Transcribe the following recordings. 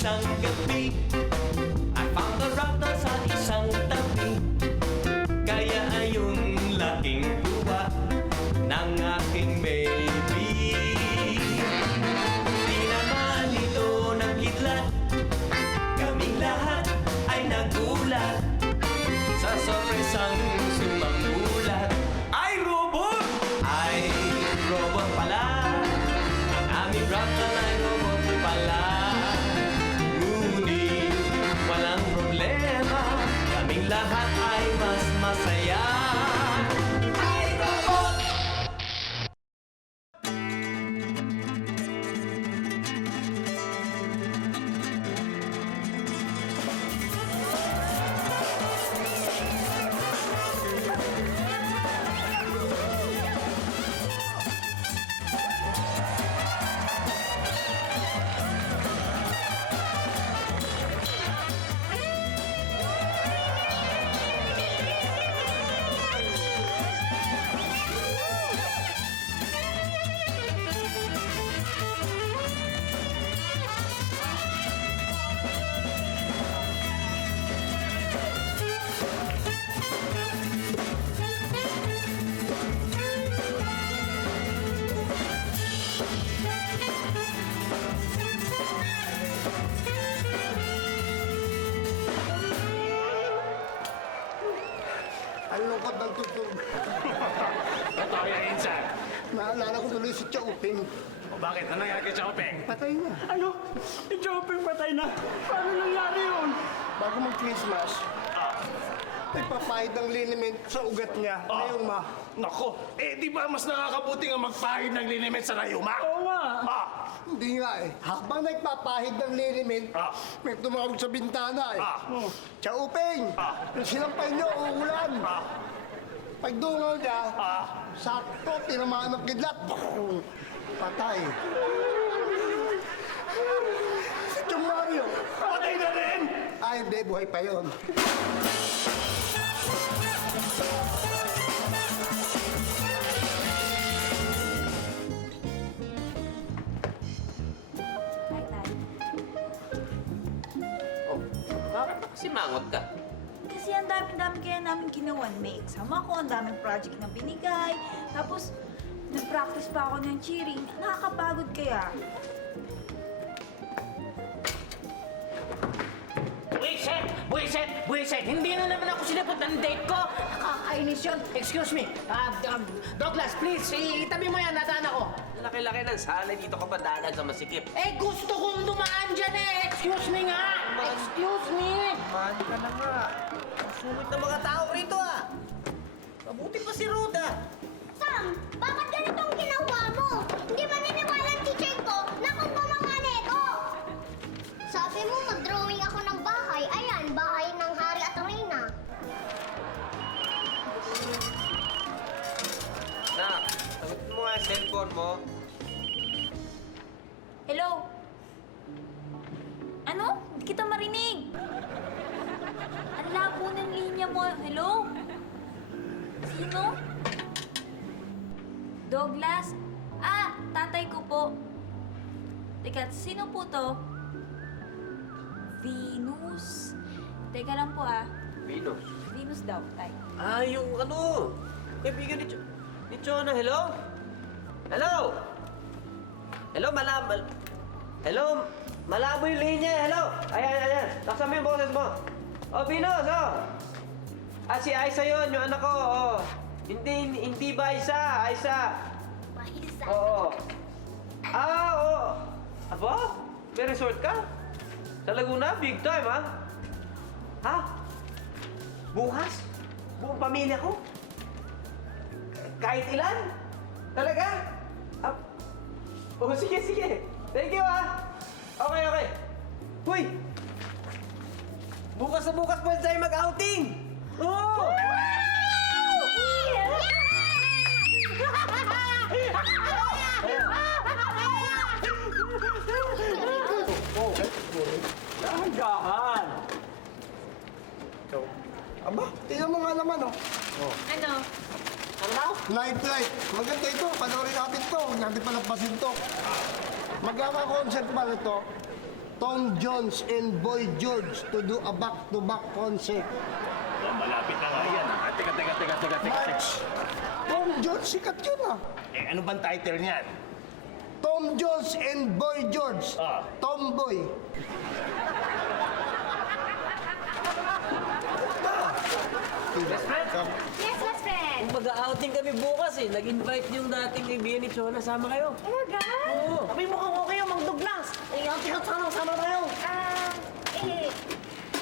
isang gabi, I found a raptor sa isang tabi. Kaya ayun laking luha ng aking baby. Di naman ito nagkidlat, kaming lahat ay nagulat sa sorpresang sumamulat. Ay robot! Ay robot pala, ang aming raptor ay robot pala. Ngunit walang problema, kaming lahat ay mas masaya. Ay robot! Ang lungkot ng tutog. Totoo yan, Insan. Naalala ko tuloy si Chauping. O bakit? Ano nangyari kay Chopeng? Patay na. Ano? Si Chopper patay na. Paano nangyari yun? Bago mag-Christmas, nagpapahid ng liniment sa ugat niya. Ngayong ma. Nako, di ba mas nakakabuti nga magpahid ng liniment sa rayuma? Oo nga. Hindi nga eh. Habang nagpapahid ng liniment, may tumawag sa bintana eh. Chauping! Sinampay niyo, uulan! Pagdungaw niya, sakto, tinamaan ng kidlat. Patay. Si Chong Mario. Patay na rin! Ay, hindi, buhay pa yun. Hi, Tay. Bakit simangot ka? Kasi ang dami-dami kaya namin ginawa. May exam ako, ang daming project na binigay. Tapos, nag-practice pa ako ng cheering. Nakakapagod kaya. Buisit! Buisit! Buisit! Hindi na naman ako sinipot ng date ko! Nakakainis yun! Excuse me! Douglas, please! Itabi mo yan, nadaan ako! Laki-laki ng sala, dito ka pa dadaan sa masikip. Eh, gusto kong dumaan dyan eh! Excuse me nga! Excuse me! Man ka na nga. Sulit na mga tao rito ah. Mabuti pa si Roda. Sam, bakit ganito ang ginawa mo? Hindi ba niniwala ang teacher ko na kung gumawa nito? Sabi mo mag-drawing ako ng bahay. Ayan, bahay ng hari at reyna. Nak, sagutin mo nga yung cellphone mo. Hello? Ano? Hindi kita marinig. Ang labo ng linya mo. Hello? Sino? Douglas? Ah, tatay ko po. Teka, sino po to? Venus? Teka lang po ah. Venus. Venus daw, tay. Ah, yung ano. Kaibigan ni Chona. Hello? Hello? Hello, Hello? Malabo yung linya. Hello? Ayan. Laksan mo yung boses mo. Oh, Venus, oh. Ah, si Aisa yun, yung anak ko, oh. Hindi ba Aisa? Aisa. Mahisa. Oo. Ah, oo. Aba? May resort ka? Sa Laguna? Big time, ha? Ha? Bukas? Buong pamilya ko? Kahit ilan? Talaga? Ah, oh, sige. Thank you, ha? Okay. Huy! Bukas na bukas pwede tayo mag-outing! Oo! Dahan-dahan. Aba, tingnan mo nga naman, oh. Ano? Nightlight. Maganda ito. Panoorin natin to. Huwag natin palampasin to. Magkaka-concert ba ito? Tom Jones and Boy George to do a back-to-back concert. Oh, malapit na nga yan. Teka. March! Tom Jones, sikat yun ah. Eh, ano bang title niyan? Tom Jones and Boy George. Ah. Tomboy. Best friend, Yes, best friend. mag-outing kami bukas eh. Nag-invite yung dating kaibigan ni Chona. Sama kayo. Talaga? Oo. Sabi mo kung okay yung mag-Douglas. Eh, ang tikat sama tayo.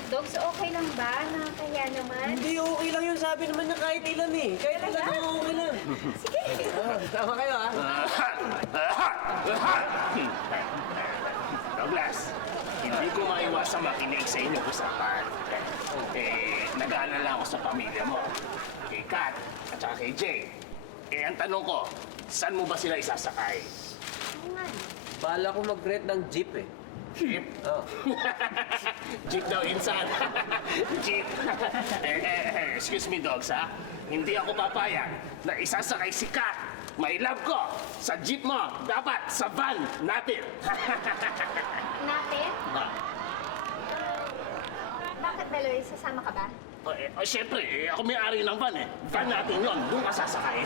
Dogs, okay lang ba? Nakakaya naman. Hindi, okay lang yun. Sabi naman niya kahit ilan eh. Kahit ilan okay lang. Sige. Sama kayo ah. Douglas, hindi ko maiwasang makinig sa inyong usapan. Eh, nag-aalala ako sa pamilya mo. Kay Kat at saka kay Jay. Eh, ang tanong ko, saan mo ba sila isasakay? Bala ko mag-rent ng jeep eh. Jeep? Oh. Jeep daw, insan. Jeep. Excuse me, dogs, ha? Hindi ako papayag na isasakay si Kat, my love ko, sa jeep mo. Dapat sa van natin. Natin? Bakit, Beloy? Sasama ka ba? Siyempre, ako may-ari ng van eh. Van natin yon, doon ka sasakay.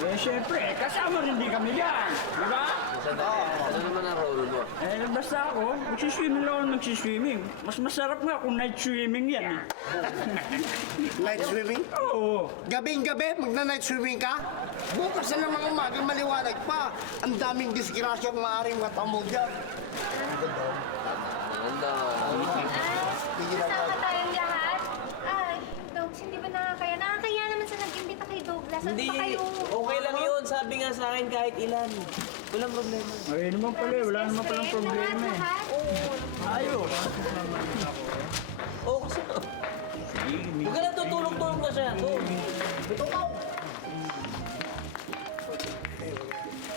Eh, syempre, kasama rin din kami yan. Di ba? Ano naman ang role mo? Eh, basta ako, magsiswimming lang ako nagsiswimming. Mas masarap nga kung night swimming yan eh. Night swimming? Oo. Gabing-gabi, magna-night swimming ka? Bukas na lang mga umagang maliwanag pa. Ang daming disgrasyang maaaring matamo dyan. Ano? Kasama tayong lahat? Ay, Dogs, hindi ba nakakaya? Nakakaya naman sa nag-imbita kay Douglas. Ano Hindi, ba kayo? okay lang yun. Sabi nga sa akin kahit ilan. Walang problema. Ay, naman pala, wala naman palang problema eh. Lahat? Ayos. Oo, kasi... Huwag ka na tutulog-tulog na siya.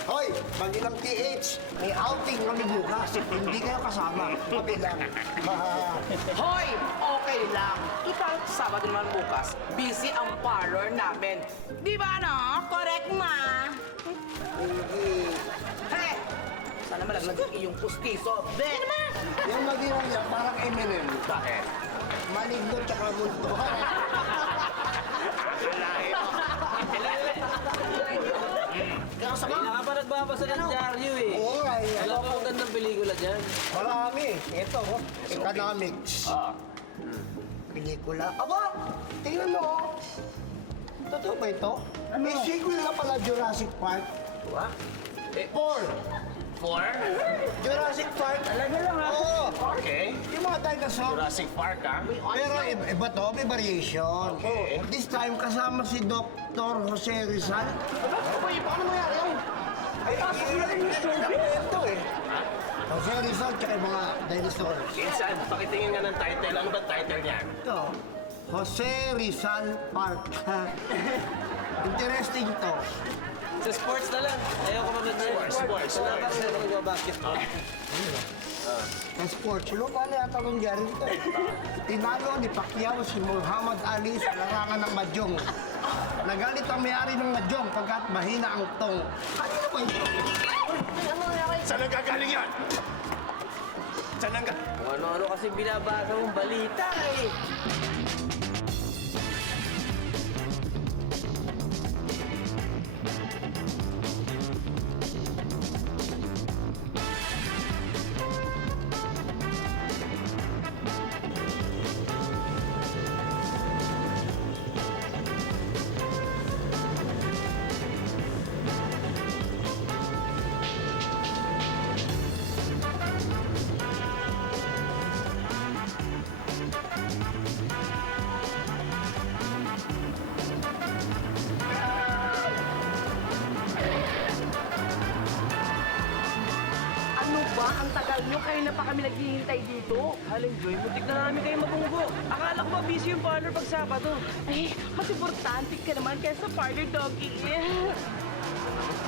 Hoy, mag-ilang PH, may outing kami bukas. Hindi kayo kasama. Kami lang. Hoy! Okay lang. Total, Sabado naman bukas. Busy ang parlor namin. Di ba, no? Correct, ma? Hey! Sana malaglag yung iyong pustiso. Bet! Yung mag-ilang niya, parang Eminem. Bakit? Maligno tsaka multo. Hindi na ka pa nagbabasa ng dyaryo eh. Oo nga, eh. Alam mo ang gandang pelikula dyan. Marami. Ito, economics. Pelikula. Aba, tingnan mo. Oh. Totoo ba ito? May sequel na pala Jurassic Park. What? 4. Four? Jurassic Park. Talaga lang ha. Oo. Okay. Yung mga dinosaur. Jurassic Park, ha? Pero iba to, may variation. Okay. This time, kasama si Dr. Jose Rizal. Uy, paano nangyari yun? Ay, ito eh. Jose Rizal, tsaka yung mga dinosaurs. Insan, pakitingin nga ng title. Ano ba title niyan? Ito, Jose Rizal Park. Interesting to. Sa sports na lang. Ayaw ko manood na yun. Sports. Wala pa rin ako nagbabasketball. Ang sports, sino pa na yata nung Jerry ito? Tinalo ni Pacquiao si Muhammad Ali sa larangan ng Mahjong. Nagalit ang may-ari ng Mahjong pagkat mahina ang tong. Kanino ba ito? Saan ang gagaling yan? Saan ang Kung ano-ano kasi binabasa mong balita eh. Ano ba? Ang tagal nyo. Kayo na pa kami naghihintay dito. Haling Joy, mutik na namin kayo mabunggo. Akala ko ba busy yung parlor pag Sabado? Ay, mas importante ka naman kaysa parlor doggy.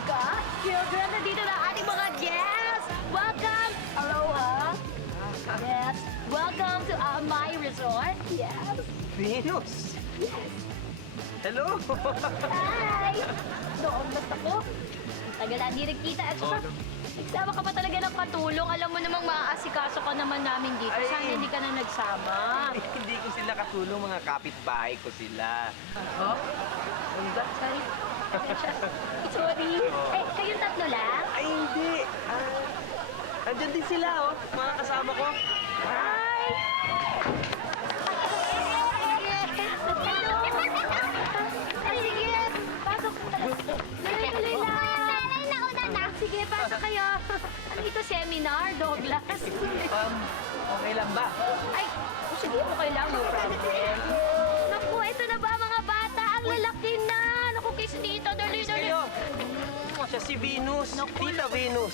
God, children, nandito na ating mga guests! Welcome! Aloha! Yes, welcome to my resort. Yes. Venus! Hello! Hi! Doon lang ako. Tagal na di nagkita. At saka, nagsama ka pa talaga ng katulong. Alam mo namang maaasikaso ka naman namin dito. Ay. Sana hindi ka na nagsama. Hindi ko sila katulong, mga kapitbahay ko sila. Sorry. Sorry. Eh, kayong tatlo lang? Ay, hindi. Andyan din sila, oh. Mga kasama ko. Hi! Ay, sige. Pasok. Tuloy lang. Sige, pasok kayo. Ano ito, seminar, Douglas? Okay lang ba? Ay, sige, okay lang, no problem. Naku, ito na ba mga bata? Ang lalaki na. Naku, kiss dito. Dali. Siya si Venus. Tita Venus.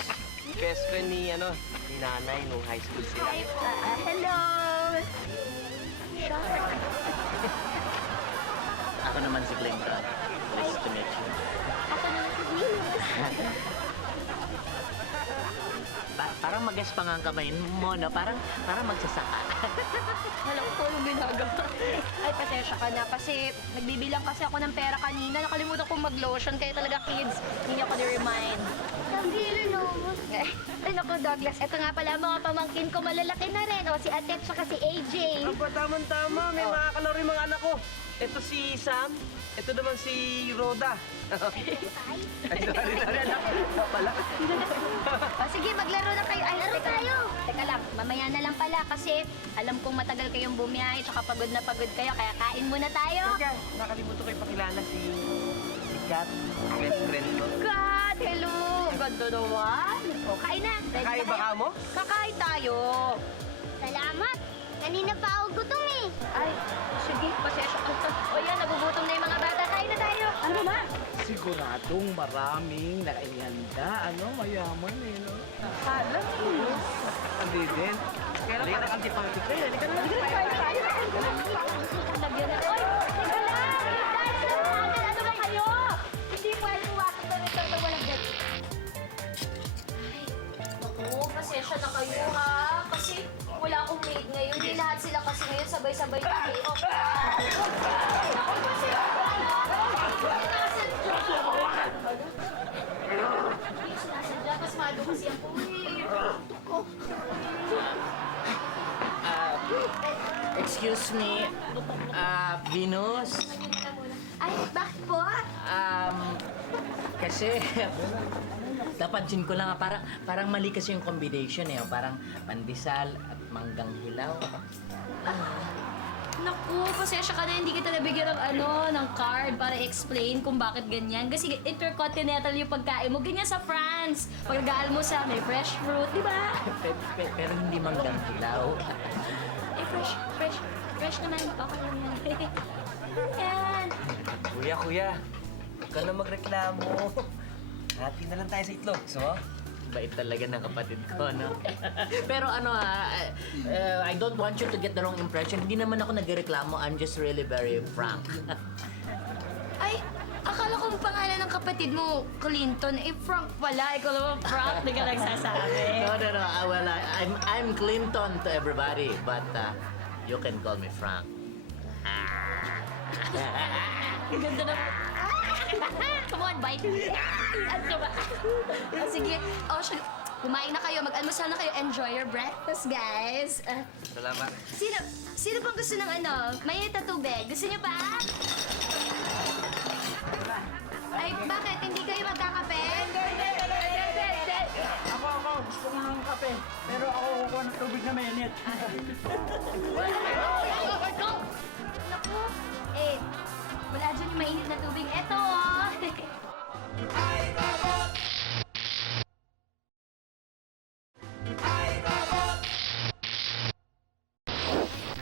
Best friend ni nanay nung high school sila. Hi, hello. Ako naman si Clinton. Nice to meet you. Ako naman si Venus. Parang mag-guess pa nga ang kamay mo, no? Parang magsasaka. Alam ko yung ginagawa. Ay, pasensya ka na kasi nagbibilang kasi ako ng pera kanina. Nakalimutan kong mag-lotion kaya talaga kids, hindi ako ni-remind. Sabi no. Ay, naku Douglas, eto nga pala mga pamangkin ko malalaki na rin. O, si Ate at saka si AJ. Aba, tamang-tama. May makakalaro yung mga anak ko. Ito si Sam. Ito naman si Rhoda. Ay, sorry. Pala. O, sige, maglaro na kayo. Ay, laro tayo. Teka lang, mamaya na lang pala kasi alam kong matagal kayong bumiyahe tsaka pagod na pagod kayo kaya kain muna tayo. Teka, nakalimutan ko ipakilala si Kat, best friend ko. God, hello! Ganda naman. O, kain na. Ready Kakain na ba kayo? ka mo? Kakain tayo. Salamat! Kanina pa ako gutom eh. Ay, sige, pasensya ka. O yan, nagugutom na yung mga bata. Kain na tayo. Ano ba? Siguradong maraming nakaihanda. Mayaman eh, no? Alam mo. Hindi din. Kailan ka nag-antipati ko? Halika na. Lagyan na. Oy, teka lang. Dahil sa natin, ano ba kayo? Hindi pwede wakit na rin ito walang ganyan. Ay, naku, pasensya na kayo ha. Kasi wala akong maid ngayon. Hindi lahat sila kasi ngayon sabay-sabay tayo. Naku, pasensya na. Hindi sinasadya. Pasmado kasi ako Excuse me, Venus. Ay, bakit po? Kasi napansin ko lang parang mali kasi yung combination eh. Parang pandesal at manggang hilaw. Naku, pasensya ka na hindi kita nabigyan ng card para explain kung bakit ganyan. Kasi intercontinental yung pagkain mo. Ganyan sa France. Pag nag-aalmusal, may fresh fruit, di ba? Pero hindi manggang hilaw. Eh, fresh naman. Okay lang yan. Yan. Kuya, huwag ka na magreklamo. Hati na lang tayo sa itlog, so? Bait talaga ng kapatid ko, no? Pero I don't want you to get the wrong impression. Hindi naman ako nagreklamo. I'm just really very frank. Ay, akala ko ang pangalan ng kapatid mo, Clinton. Eh, Frank pala. Ikaw naman, Frank. Hindi ka nagsasabi. No. Well, I'm Clinton to everybody, but you can call me Frank. Ang ganda na. Come on, bite. Ano ba? Sige. Kumain na kayo. Mag-almusal na kayo. Enjoy your breakfast, guys. Salamat. Sino pang gusto ng mainit na tubig? Gusto niyo pa? Ay, bakit? Hindi kayo magkakape? Ako. Gusto ko ng kape. Pero ako kukuha ng tubig na mainit. Naku. Eh, wala dyan yung mainit na tubig. Eto, oh.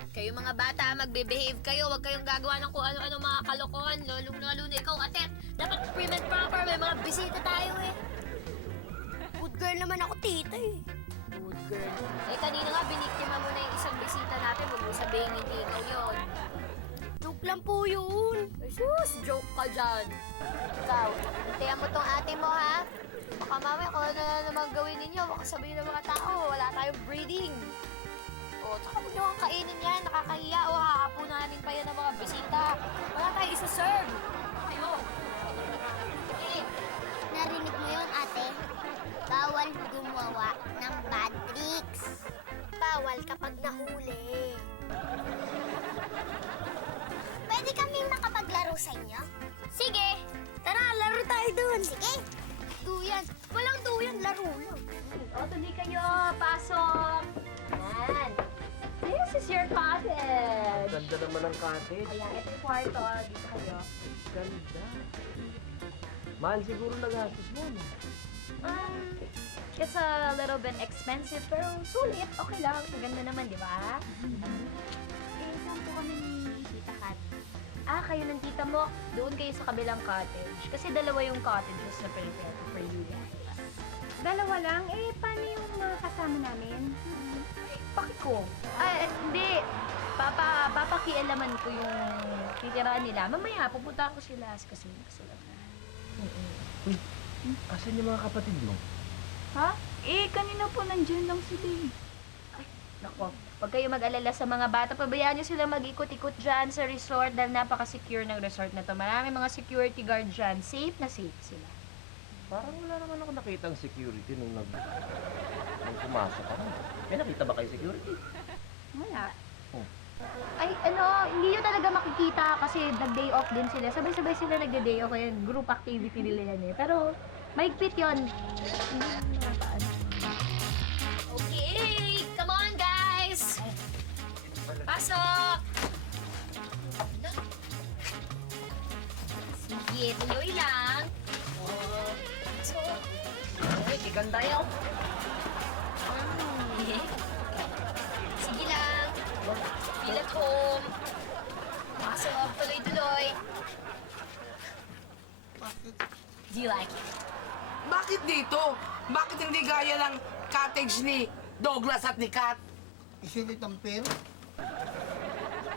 Kayo mga bata, magbe-behave kayo. Huwag kayong gagawa ng kung ano-ano mga kalokohan. Lalo na ikaw, Atet. Dapat prim and proper. May mga bisita tayo eh. Good girl naman ako, tita eh. Good girl. Eh, kanina nga, biniktima mo na yung isang bisita natin. Huwag mo sabihin hindi ikaw yun. Joke lang po yun. Ay, sus, joke ka dyan. Ikaw, hintayan mo tong ate mo, ha? Baka mamaya kung ano na naman gawin ninyo, baka sabihin ng mga tao, wala tayong breeding. O, tsaka huwag nyo kang kainin yan, nakakahiya. O, hahapunanin pa yan ng mga bisita. Wala tayo isa-serve. Kayo. Eh, Narinig mo yun, ate? Bawal gumawa ng bad tricks. Bawal kapag nahuli. Pwede kaming makapaglaro sa inyo? Sige! Tara, laro tayo dun! Sige! Duyan! Walang duyan, laro lang. O, tuloy kayo. Pasok. Yan. This is your cottage. Ganda naman ng cottage. Ayan, ito yung kwarto. Dito kayo. Ganda. Mahal siguro nagastos mo, no? It's a little bit expensive, pero sulit. Okay lang. Maganda naman, di ba? Saan po kami ni Tita Kat? Kayo ng tita mo. Doon kayo sa kabilang cottage. Kasi dalawa yung cottages na prepare for you guys. Dalawa lang? Paano yung mga kasama namin? Pakiko. Hindi. Papakialaman ko yung titiraan nila. Mamaya, pupunta ko sila kasi sila. Uy, asan yung mga kapatid mo? Ha? Kanina po nandyan lang sila eh. Nako, huwag kayo mag-alala sa mga bata. Pabayaan nyo sila mag-ikot-ikot dyan sa resort dahil napaka-secure ng resort na to. Marami mga security guard dyan. Safe na safe sila. Parang wala naman ako nakitang security nung pumasok ako. May nakita ba kayo security? Wala. Oh. Ay, hindi nyo talaga makikita kasi nag-day off din sila. Sabay-sabay sila nag-day off. Kaya group activity nila yan eh. Pero, mahigpit yun. Okay! Come on, guys! Pasok! Sige, tuloy lang. Pasok. Ay, kiganda yun. Sige lang. Feel at home. Pasok, tuloy-tuloy. Do you like it? Bakit dito? Bakit hindi gaya ng cottage ni Douglas at ni Kat? Isilit ang pera.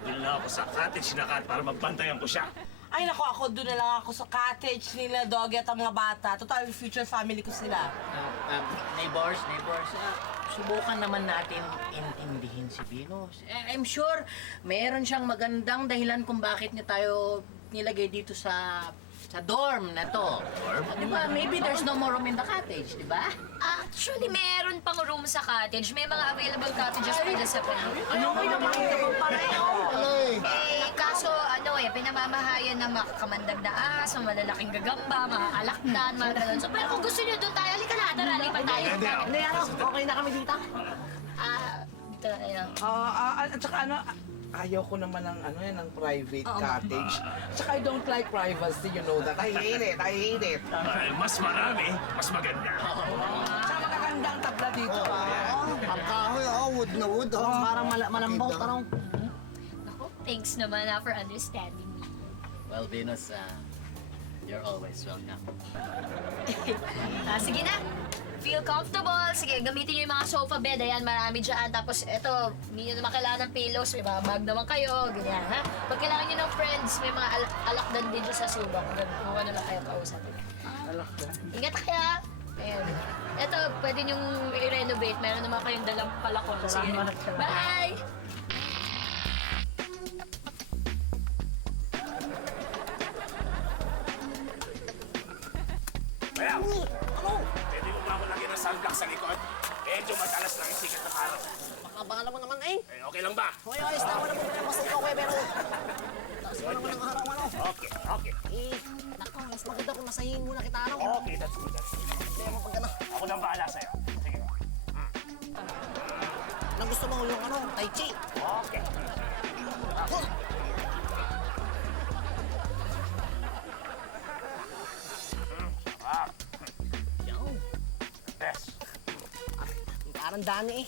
Doon na ako sa cottage na Kat para magbantayan ko siya. Ay nako, ako doon na lang ako sa cottage nila Doggy at ang mga bata. Total, future family ko sila. Neighbors, subukan naman natin intindihin si Venus. I'm sure meron siyang magandang dahilan kung bakit niya tayo nilagay dito sa dorm na to. Di ba? Maybe there's no more room in the cottage, di ba? Actually, meron pang room sa cottage. May mga available cottages pala sa Peru. Ano naman naman pareho? Kaso, pinamamahayan ng makamandag na aso, malalaking gagamba, mga alakdan, mga ganun. So, pero kung gusto nyo doon tayo, halika na, tara, lipat tayo. Hindi, okay na kami dito. Dito na yan. At saka ayaw ko naman ng private cottage. At saka I don't like privacy, you know that. I hate it. Ay, mas marami, mas maganda. Tsaka magagandang tabla dito. Ang kahoy, wood na wood. Parang malambot, parang... Thanks naman for understanding me. Well, Venus, you're always welcome. Sige na. Feel comfortable. Sige, gamitin nyo yung mga sofa bed. Ayan, marami dyan. Tapos, eto, hindi nyo naman kailangan ng pillows. May mga bag naman kayo. Ganyan, ha? Pag kailangan nyo ng friends, may mga alakdan din dyan sa subak. Kumuha na lang kayo kausap. Ingat kayo. Ayan. Eto, pwede nyong i-renovate. Meron naman kayong dalang palakon. Sige. Bye! Kaya, pwede mo ba ako lagyan ng sunblock sa likod? Medyo matalas lang yung sikat ng araw. Makabahala mo naman eh. Okay lang ba? Hoy, ayos na ako na bumili ng basta ikaw eh, pero... Taas mo naman ang araw, Okay. Nako, mas maganda kung masahin muna kita, Okay, that's good. Hindi mo pag Ako nang bahala sa'yo. Sige. Nang gusto mo yung tai chi. Okay. Yes. Parang dami eh.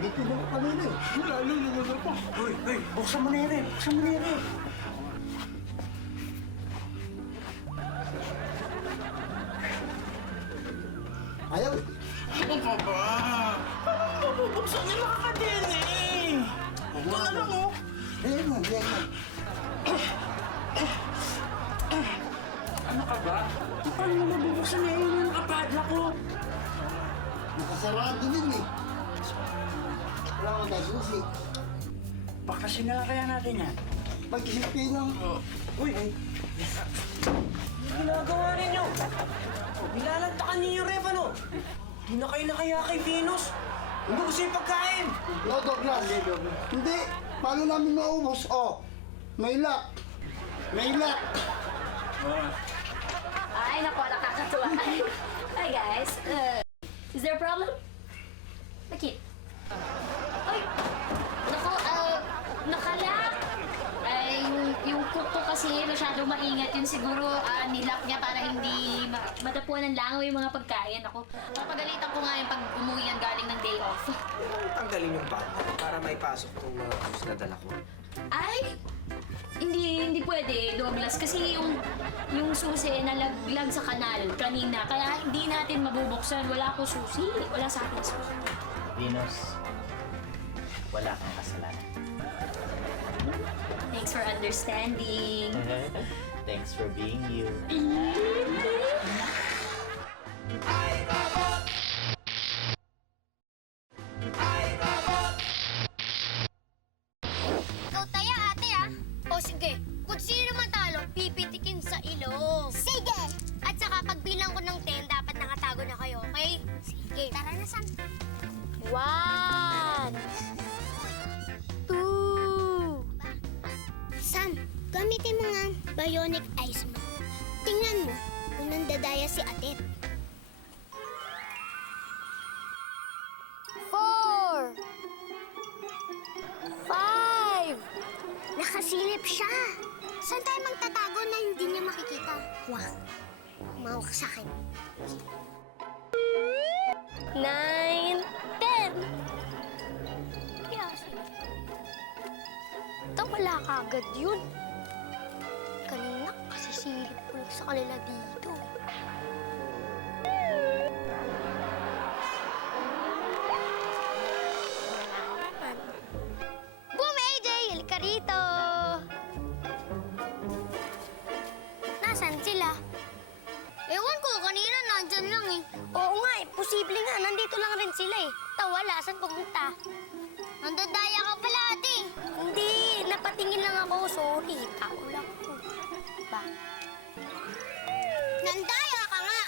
Dito mo kanina eh. Lalo naman ako. Hoy, buksan mo na yan, buksan mo na yan. Ayaw eh. Ano ka ba? Mabubuksan niya ka din eh. Ito na lang oh. Ayan na, ayan na. Ano ka ba? Paano mo mabubuksan na yun yung kapadla ko? Nakasarado din eh. Wala ko na susi. Bakasin na lang kaya natin yan. Pag-isipin ng... Uy, Ano ginagawa ninyo? Nilalantakan niyo yung ref, ano? Di na kayo nakaya kay Venus. Ubus yung pagkain. No, Douglas. Hindi. Paano namin maubos? Oh, may luck. May luck. Ay, naku, nakakatuwa. Hi, guys. Is there a problem? Bakit? Ay, naku, nakalak. Ay, yung cook ko kasi masyadong maingat yun. Siguro nilak niya para hindi matapuan ng langaw yung mga pagkain. Ako, papagalitan ko nga yung pag umuwi yan galing ng day off. Tanggalin yung bag para may pasok itong mga juice na dala ko. Ay! Hindi pwede, Douglas. Kasi yung susi nalaglag sa kanal kanina. Kaya hindi natin mabubuksan. Wala ko susi. Wala sa akin susi. Venus, wala kang kasalanan. Thanks for understanding. Thanks for being you. Ikaw taya, ate, ah. O sige, kung sino matalo, pipitikin sa ilong. Sige! At saka, pagbilang ko ng 10, dapat nakatago na kayo, okay? Sige. Tara na, Sam. 1, 2. Sam, gamitin mo nga ang bionic eyes mo. Tingnan mo kung nandadaya si Atet. 4. 5. Nakasilip siya. Saan tayo magtatago na hindi niya makikita? Huwag. Umawak sa akin. 9, 10. Kaya, ito wala kagad yun. Kanina, kasi silip ko lang sa kanila dito. Boom, AJ! Halika rito! Nasaan sila? Ewan ko, kanina nandyan lang eh. Oo nga eh, posible nga, nandito lang rin sila eh. Wala, saan pumunta? Nandadaya ka pala, ate. Hindi, napatingin lang ako. Sorry, tao lang ko. Ba? Nandaya ka nga!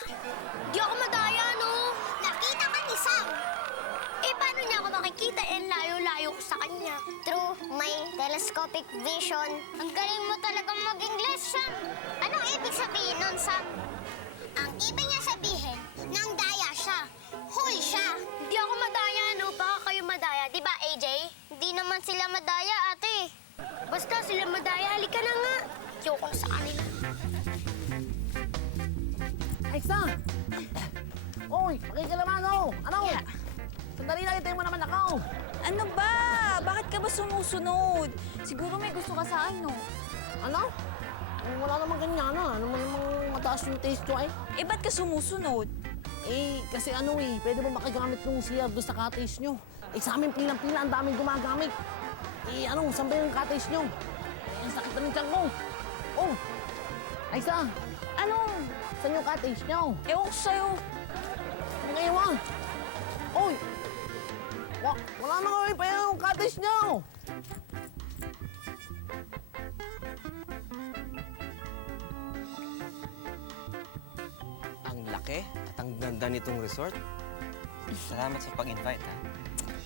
Di ako madaya, no? Nakita ka ni Sam. Eh, paano niya ako makikita? Eh, layo-layo ko sa kanya. True, may telescopic vision. Ang galing mo talagang mag-English, Sam. Anong ibig sabihin nun, Sam? Ang ibig niya sabihin, nandaya siya. Hoy siya. Hindi ako madaya, no? Baka kayo madaya. Di ba, AJ? Hindi naman sila madaya, ate. Basta sila madaya, halika na nga. Ayoko na sa kanila. Aixa! Oy, pakikilaman oh! Ano? Sandali lang, hintayin mo naman ako. Ano ba? Bakit ka ba sumusunod? Siguro may gusto ka sa akin, no? Ano? Wala namang ganyan na. Ano namang mataas yung taste ko eh. Eh, ba't ka sumusunod? Eh, kasi ano eh, pwede ba makagamit nung CR doon sa cottage nyo? Eh, sa amin pilang-pila, ang daming gumagamit. Eh, ano, saan ba yung cottage nyo? Eh, ang sakit na ng tiyan ko. Oh! Aixa! Ano? Saan yung cottage nyo? Ewan ko sa'yo. Ang ewan! Oy! Wala na nga pa yung cottage nyo! Ang laki at ang ganda nitong resort. Salamat sa pag-invite, ha?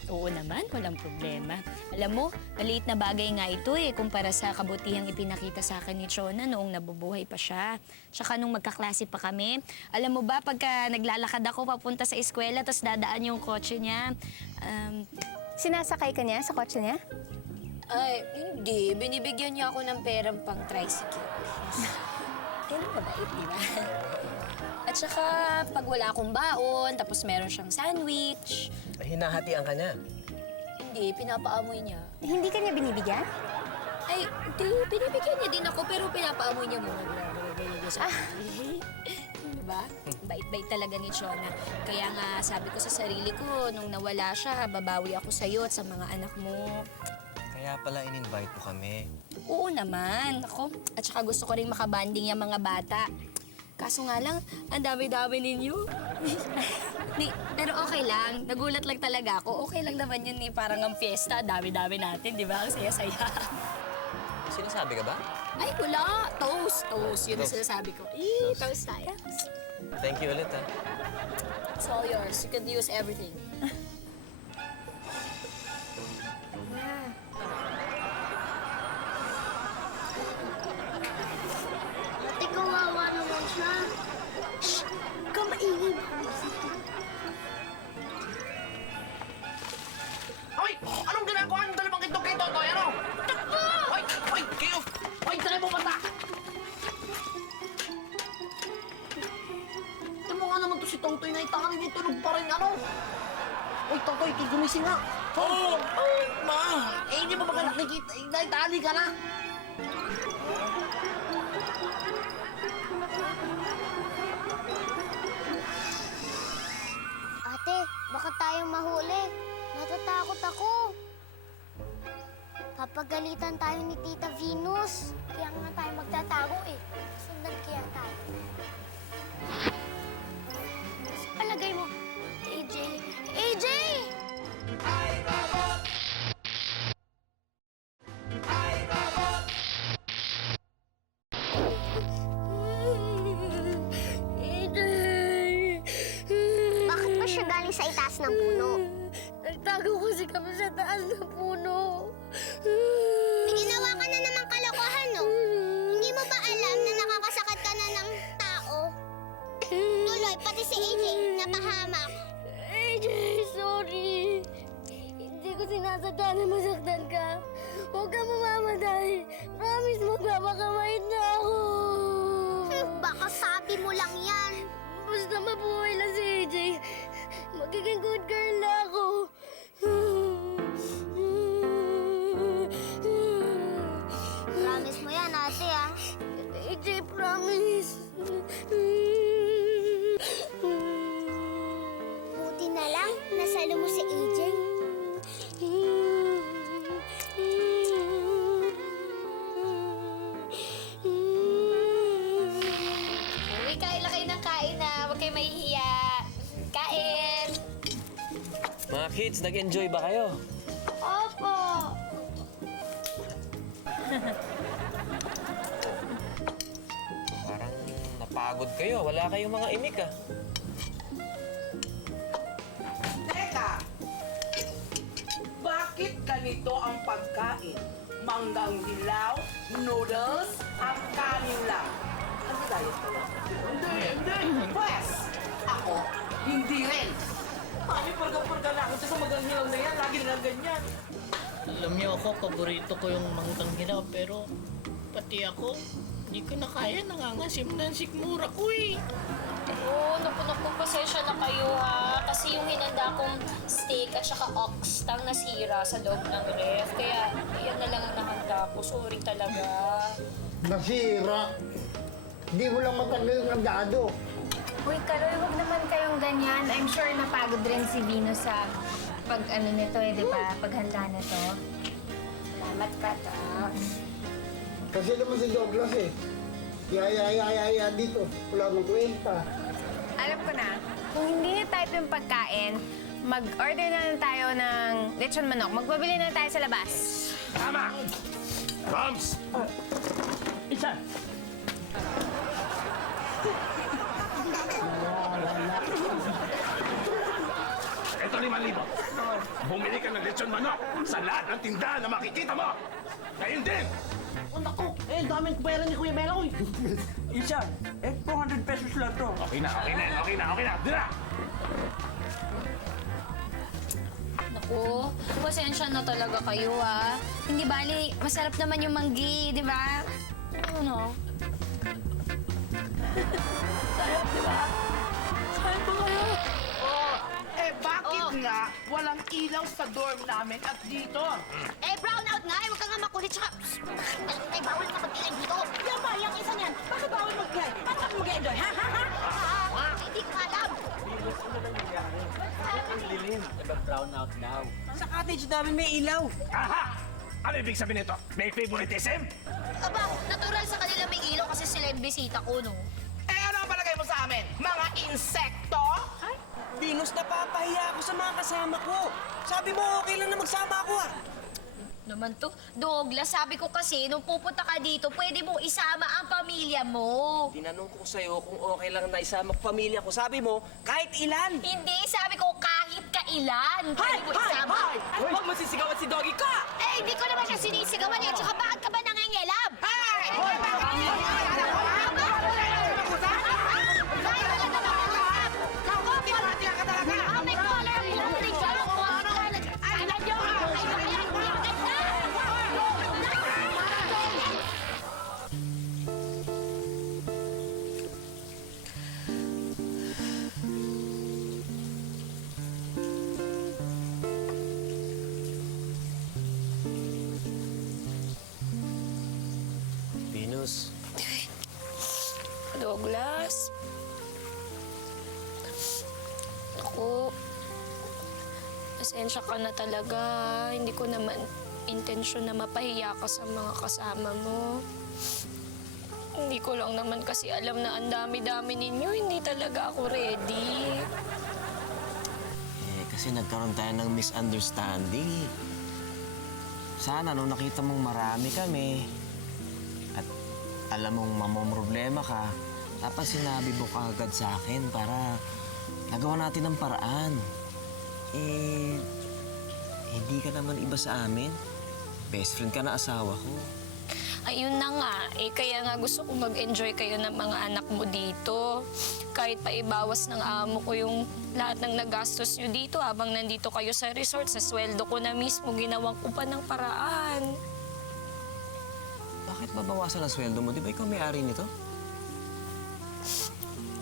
Oo naman, walang problema. Alam mo, maliit na bagay nga ito kumpara sa kabutihang ipinakita sa akin ni Chona noong nabubuhay pa siya. Tsaka nung magkaklase pa kami. Alam mo ba, pagka naglalakad ako papunta sa eskwela, tapos dadaan yung kotse niya, Sinasakay ka niya sa kotse niya? ay, hindi. Binibigyan niya ako ng perang pang tricycle. Ganun ba bait, di ba? At saka, pag wala akong baon, tapos meron siyang sandwich. Hinahatian ka niya. Hindi, pinapaamoy niya. Hindi ka niya binibigyan? Ay, hindi, binibigyan niya din ako, pero pinapaamoy niya muna. Diba? Bait-bait talaga ni Chona. Kaya nga, sabi ko sa sarili ko, nung nawala siya, babawi ako sa'yo at sa mga anak mo. Kaya pala in-invite mo kami. Oo naman. Ako, at saka gusto ko rin makabanding yung mga bata. Kaso nga lang, ang dami-dami ninyo. Pero okay lang. Nagulat lang talaga ako. Okay lang naman yun eh. Parang ang fiesta. Dami-dami natin, di ba? Ang saya-saya. Sinasabi ka ba? Ay, wala. Toast. Toast. Yun ang sinasabi ko. Toast tayo. Thank you ulit, ha. It's all yours. You can use everything. Ate, kawawa naman siya. Shh! Ka maingay. Hoy! Anong ginagawa niyo dalawang itlog kay Totoy? Ano? Takbo! Hoy! Hoy! Kayo! Hoy! Saan mo bata? Tignan mo nga naman to si Totoy na itakanin niya tulog pa rin. Ano? Hoy, Totoy! Gumising nga! Oo! Oh, ma! Eh, hindi mo ba ka nakikita? Eh, naitali ka na! Ate, baka tayong mahuli. Natatakot ako. Papagalitan tayo ni Tita Venus. Kaya nga tayo magtatago eh. Sundan kaya tayo. Sa palagay mo, AJ? AJ! Bakit ba siya galing sa itaas ng puno? Nagtago kasi kami sa taas ng puno. May ginawa ka na namang kalokohan, no? Hindi mo ba alam na nakakasakit ka na ng tao? Tuloy, pati si AJ napahamak. AJ, sorry. Hindi ko sinasadya na masaktan ka. Huwag ka mamamatay. Promise, magpapakamait na ako. Baka sabi mo lang yan. Basta mabuhay lang si AJ. Magiging good girl na ako. Promise mo yan, ate, ah. AJ, promise. Buti na lang, nasalo mo si AJ. Uy, kain lang kayo ng kain na. Huwag kayo mahihiya. Kain! Mga kids, nag-enjoy ba kayo? Opo. Parang napagod kayo. Wala kayong mga imik, ah. Teka! Bakit ganito ang pagkain? Manggang hilaw, noodles, at kanin lang. Ano diet ko? Hindi! Pwes! Ako, hindi rin! Mami, purga-purga na ako sa manggang hilaw na yan. Lagi na lang ganyan. Alam niyo ako, paborito ko yung manggang hilaw, pero pati ako, hindi ko na kaya, nangangasim na ang sikmura ko eh. Oo, naku, pasensya na kayo ha. Kasi yung hinanda kong steak at saka oxtang nasira sa loob ng ref. Kaya yan na lang ang nahanda ko. Sorry talaga. Nasira. Hindi mo lang matanggal yung andado. Uy, Karoy, huwag naman kayong ganyan. I'm sure napagod rin si Venus sa pag-ano nito eh, di ba? Paghanda na to. Salamat ka, ta. Kasi naman si Douglas eh. Yaya dito. Wala mong kwenta. Alam ko na, kung hindi niya type yung pagkain, mag-order na lang tayo ng lechon manok. Magbabili na tayo sa labas. Tama! Bombs! Isa. Ito 5,000. Bumili ka ng lechon manok sa lahat ng tindahan na makikita mo. Ngayon din! Oh, naku! Eh, daming pera ni Kuya Meloy. Isa. 400 pesos lang to. Okay na. Dira! Naku, pasensya na talaga kayo ha. Hindi bali, masarap naman yung manggi, di ba? Ano? Bakit nga, walang ilaw sa dorm namin at dito. Eh, brownout nga. Huwag ka nga makulit. Tsaka, ay, bawal ka mag-ingay dito. Yan ba, yung isa niyan? Bakit bawal mag-play? Paano ka mag-enjoy, ha? Hindi ko alam. Sa cottage namin may ilaw. Aha! Ano ibig sabihin nito? May favoritism? Aba, natural sa kanila may ilaw kasi sila yung bisita ko, no? Eh, ano ang palagay mo sa amin? Mga insekto? Venus, napapahiya ako sa mga kasama ko. Sabi mo, okay lang na magsama ako ah. Naman to, Douglas, sabi ko kasi, nung pupunta ka dito, pwede mo isama ang pamilya mo. Tinanong ko sa'yo kung okay lang na isama ko pamilya ko. Sabi mo, kahit ilan. Hindi, sabi ko kahit kailan. Pwede mo isama. Huwag mo sisigawan si Doggy ka! Eh, hindi ko naman siya sinisigawan eh. Tsaka bakit ka ba nangangialam? Venus, Douglas. Ako, pasensya ka na talaga. Hindi ko naman intensyon na mapahiya ka sa mga kasama mo. Hindi ko lang naman kasi alam na ang dami-dami ninyo. Hindi talaga ako ready. kasi nagkaroon tayo ng misunderstanding. Sana nung nakita mong marami kami at alam mong mamomroblema ka, dapat sinabi mo kaagad sa akin para nagawa natin ng paraan. Hindi ka naman iba sa amin. Best friend ka na asawa ko. Ayun na nga, kaya nga gusto kong mag-enjoy kayo ng mga anak mo dito. Kahit pa ibawas ng amo ko yung lahat ng nagastos nyo dito habang nandito kayo sa resort, sa sweldo ko na mismo, ginawang ko pa ng paraan. Bakit babawasan ang sweldo mo? Di ba ikaw may-ari nito?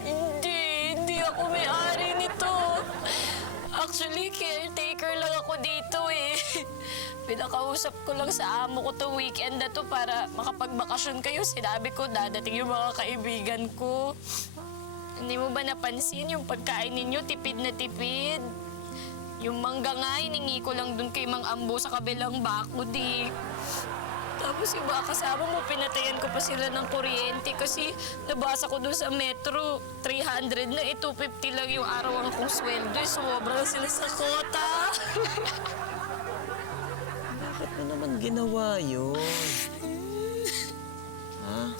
Hindi ako may-ari nito. Actually, caretaker lang ako dito eh. Pinakausap ko lang sa amo ko to weekend na to para makapagbakasyon kayo. Sinabi ko, dadating yung mga kaibigan ko. Hindi mo ba napansin yung pagkain ninyo, tipid na tipid? Yung mangga nga, hiningi ko lang dun kay Mang Ambo sa kabilang bakod eh. Tapos yung mga kasama mo, pinatayan ko pa sila ng kuryente kasi nabasa ko dun sa metro, 300 na, 250 lang yung arawan kong sweldo. Sobra sila sa kota. Bakit mo naman ginawa yun? Ha?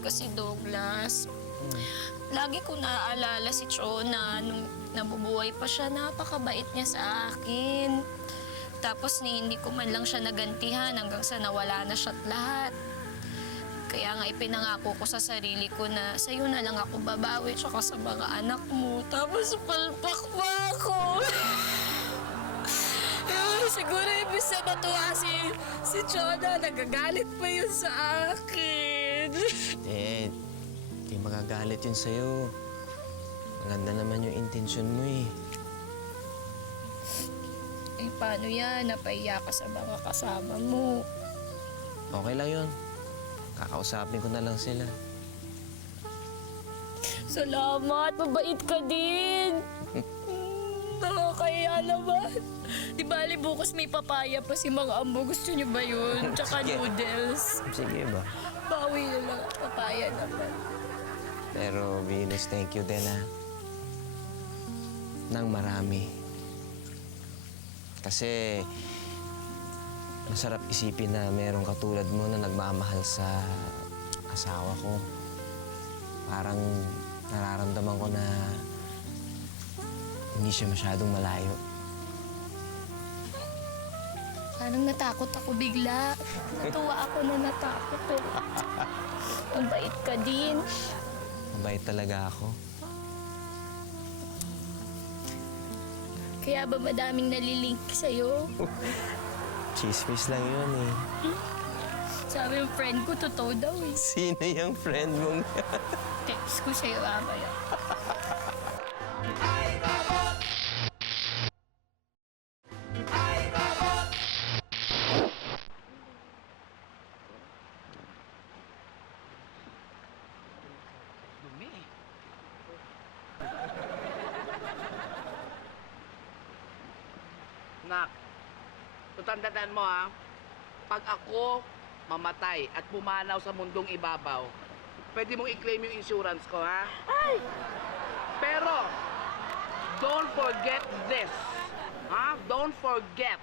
Kasi Douglas, lagi ko naaalala si Chona nung nabubuhay pa siya. Napakabait niya sa akin. Tapos hindi ko man lang siya nagantihan hanggang sa nawala na siya't lahat. Kaya nga ipinangako ko sa sarili ko na sa'yo na lang ako babawi tsaka sa mga anak mo. Tapos palpak pa ako. Siguro ibig sa matuwa si Chona, nagagalit pa yun sa akin. Hindi magagalit yun sa'yo. Maganda naman yung intensyon mo eh. Paano yan? Napahiya ka sa mga kasama mo. Okay lang yun. Kakausapin ko na lang sila. Salamat! Mabait ka din! Nakakaya naman. Di bali bukas may papaya pa si Mang Ambo. Gusto niyo ba yun? Tsaka Sige. noodles. Sige ba? Bawi na lang. Papaya naman. Pero Venus, thank you din ha. Nang marami. Kasi masarap isipin na merong katulad mo na nagmamahal sa asawa ko. Parang nararamdaman ko na hindi siya masyadong malayo. Parang natakot ako bigla. Natuwa ako na natakot eh. Mabait ka din. Mabait talaga ako. Kaya ba madaming nalilink sa'yo? Chismis lang yun eh. Sabi ng friend ko, totoo daw eh. Sino yung friend mong Text ko sa'yo mamaya. Nak, tutandaan mo ha, pag ako mamatay at pumanaw sa mundong ibabaw, pwede mong i-claim yung insurance ko, ha? Pero, don't forget this. Ha? Don't forget.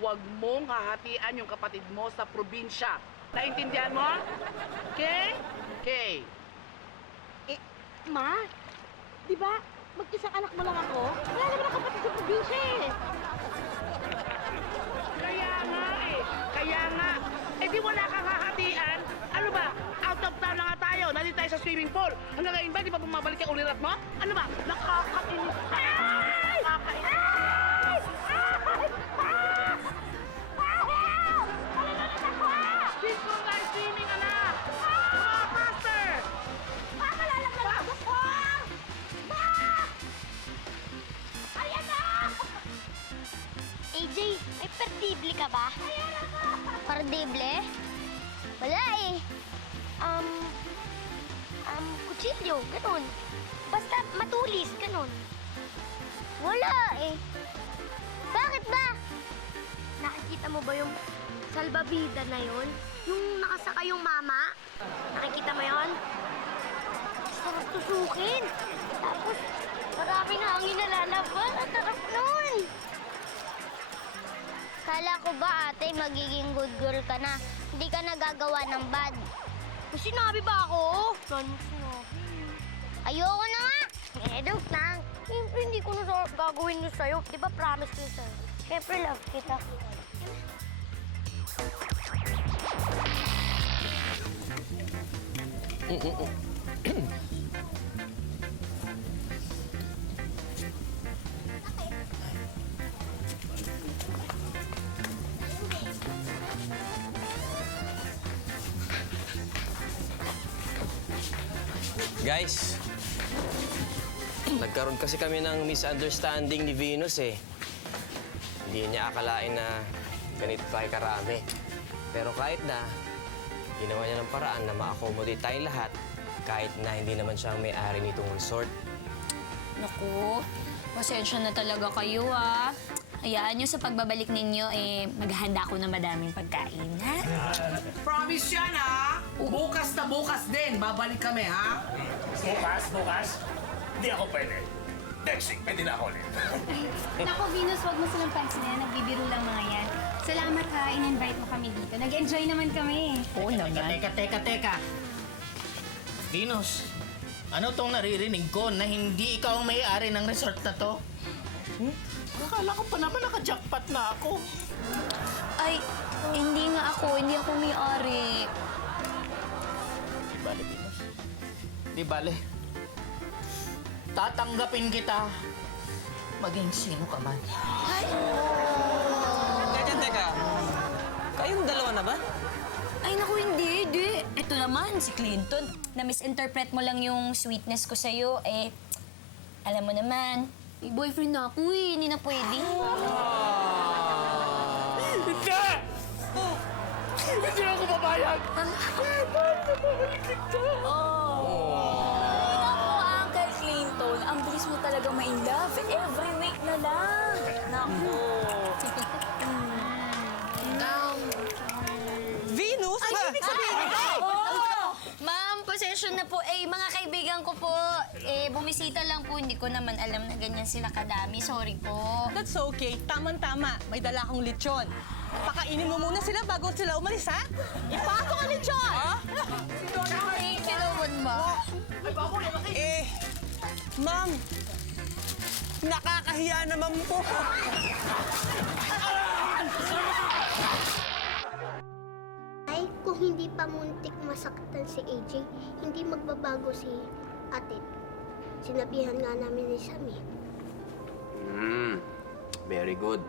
Huwag mong hahatian yung kapatid mo sa probinsya. Naintindihan mo? Okay? Okay. Ma, di ba mag-isang anak mo lang ako? Wala naman ang kapatid sa probinsya eh. Kaya nga eh. Kaya nga. Eh di wala kang hahatian. Ano ba? Out of town na nga tayo. Nandito tayo sa swimming pool. Hanggang ngayon ba, di ba bumabalik yung ulirat mo? Ano ba? Nakakainis. Nakakainis. Synchronized swimming, anak! Faster! AJ, may perdible ka ba? Perdible? Wala eh. Kutsilyo, ganun. Basta matulis, ganun. Wala eh. Bakit ba? Nakikita mo ba yung salbabida na yon? Yung nakasaka yung mama? Nakikita mo yon? Sarap tusukin. Tapos, maraming hangin na lalabas. Ang sarap nun. Kala ko ba, ate, magiging good girl ka na? Hindi ka nagagawa ng bad. Sinabi ba ako? Sinabi. Ayoko na nga. Joke lang. Siyempre, hindi ko na gagawin yun sa'yo. Di ba promise ko yun sa'yo? Siyempre, love kita. Guys, nagkaroon kasi kami ng misunderstanding ni Venus eh. Hindi niya akalain na ganito tayo karami. Pero kahit na, ginawa niya ng paraan na ma-accommodate tayong lahat kahit na hindi naman siya ang may-ari nitong resort. Naku, pasensya na talaga kayo ah. Hayaan nyo sa pagbabalik ninyo, maghahanda ako ng madaming pagkain, ha? Promise yan, ha? Bukas na bukas din. Babalik kami, ha? Bukas? Hindi ako pwede. Next week, pwede na ako ulit. Naku, Venus, wag mo silang pansinin. Nagbibiro lang mga yan. Salamat ha, in-invite mo kami dito. Nag-enjoy naman kami. Oo naman. Teka. Venus, ano tong naririnig ko na hindi ikaw ang may-ari ng resort na to? Akala ko pa naman naka-jackpot na ako. Ay, hindi nga ako. Hindi ako may-ari. Di bale, Venus. Di bale. Tatanggapin kita. Maging sino ka man. Teka. Kayong dalawa na ba? Ay, naku, hindi. Ito naman, si Clinton. Na-misinterpret mo lang yung sweetness ko sa'yo. Alam mo naman, may boyfriend na ako eh. Hindi na pwede. Hindi! Hindi ako papayag! Naku, Uncle Clinton, ang bilis mo talaga ma-in-love. Every week na lang. Naku. Venus? Ma'am, pasensya na po. Mga kaibigan ko po, bumisita lang po. Hindi ko naman alam na ganyan sila kadami. Sorry po. That's okay. Tama-tama. May dala akong lechon. Pakainin mo muna sila bago sila umalis, ha? Ipasok ang lechon! Thank you naman, ma. Ma'am, nakakahiya naman po. Ay, kung hindi pa muntik masaktan si AJ, hindi magbabago si Ate. Sinabihan nga namin ni Sam eh. Very good.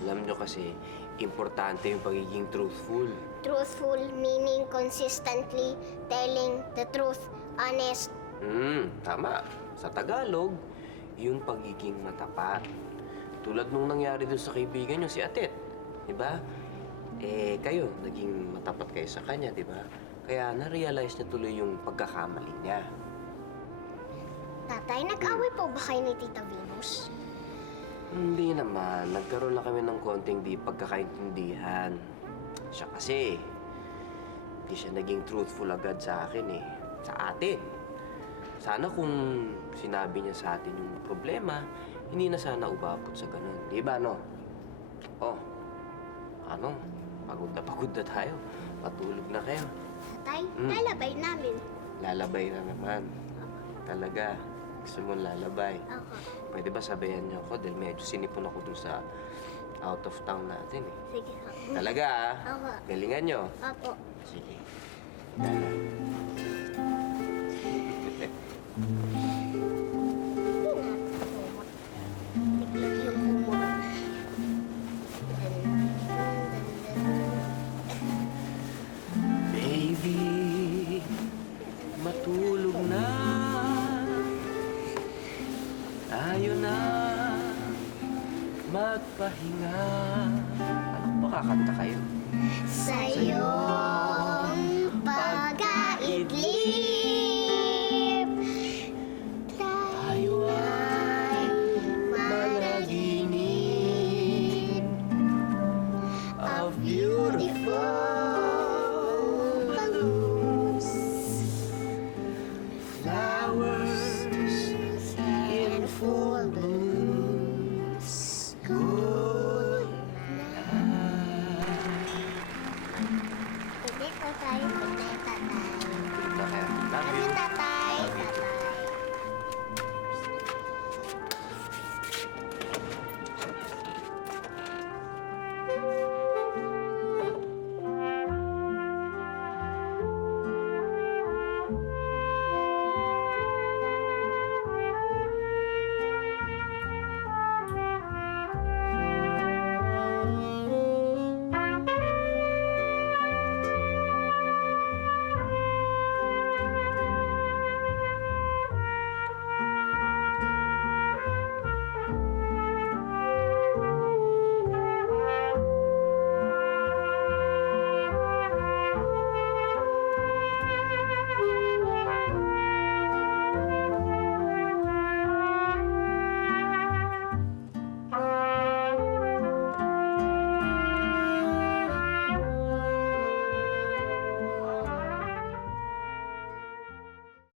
Alam nyo kasi, importante yung pagiging truthful. Truthful meaning consistently telling the truth, honest. Tama. Sa Tagalog, yung pagiging matapat. Tulad nung nangyari doon sa kaibigan nyo, si Atet. Diba? Kayo, naging matapat kayo sa kanya, diba? Kaya na-realize niya tuloy yung pagkakamali niya. Tatay, nag-away po ba kayo ni Tita Venus? Hindi naman. Nagkaroon lang kami ng konting di pagkakaintindihan. Siya kasi, hindi siya naging truthful agad sa akin eh. Sa atin. Sana kung sinabi niya sa atin yung problema, hindi na sana ubabot sa ganun. Di ba, no? Oh, ano? Pagod na tayo. Patulog na kayo. Tay, lalabay namin. Lalabay na naman. Talaga. Gusto mo lalabay. Ako. Pwede ba sabayan niyo ako? Dahil medyo sinipon ako dun sa out of town natin eh. Sige. Talaga ah? Ako. Galingan niyo. Apo. Sige. Baby, matulog na. Tayo na magpahinga. Ano ba kakanta kayo? Sa'yong pag-aidlip, tayo ay managinip of beautiful balloons, flowers in full bloom.